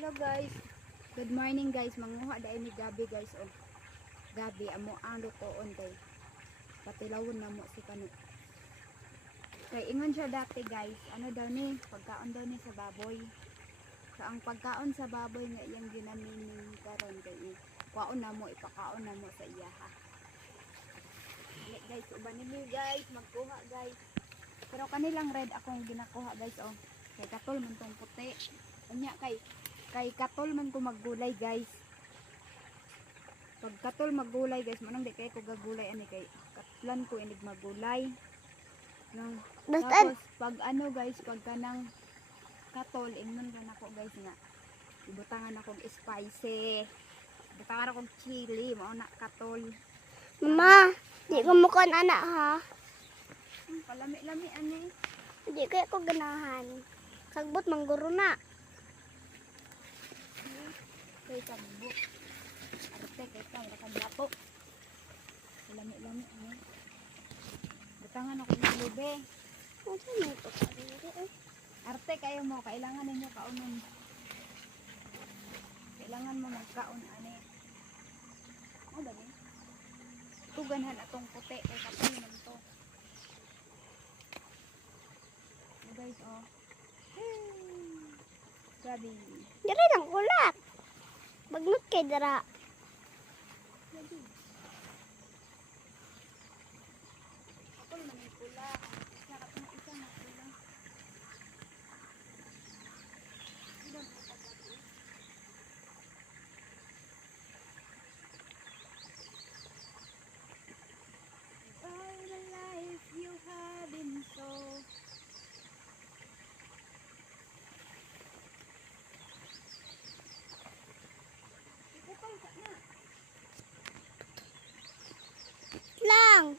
Hello guys. Good morning guys. Manguha dai ni gabi guys. Oh. Gabi amo ang lutoon kay patilawon na mo si kanu. Kay ingon siya dati guys. Ano daw ni? Pagkaon daw ni sa baboy. So ang pagkaon sa baboy nga iyang ginamining karon kay kuwaon na mo, ipakaon na mo sa iya ha. Dili guys, uban ninyo guys, magkuha guys. Pero kanilang red akong ginakuha guys oh. Kay katol man tong puti. Unya kay katol man ko maggulay guys. Pag katol maggulay guys, manang di kay ko gagulay ani kay katlan ko inig maggulay. No. Tapos pag ano guys, pag kanang katol ingnon ka nako guys nga. Ibutangan ako spicy. Ibutangan ako chili, mao na katol. Mama, di ko mukuan anak ha. Palami-lami ani. Di kaya ko ganahan. Kagbot mangguro na. Kay sabuk. Arte kay ka wala kang dapo. Palami-lami ani. Butangan ako ng lube. Ano mo ito kariri? Arte kayo mo, kailangan ninyo kaunon. Kailangan mo magkaon ani. Ano ba ni? Tuganhan atong puti kay kapil man to. Guys, oh. Gabi. Diri lang ulat. Bagnot kay dara. Gabi. Ako naman yung pula. Sarap na isa na pula. Ilan mo pa gabi? All the life you have been so Lang.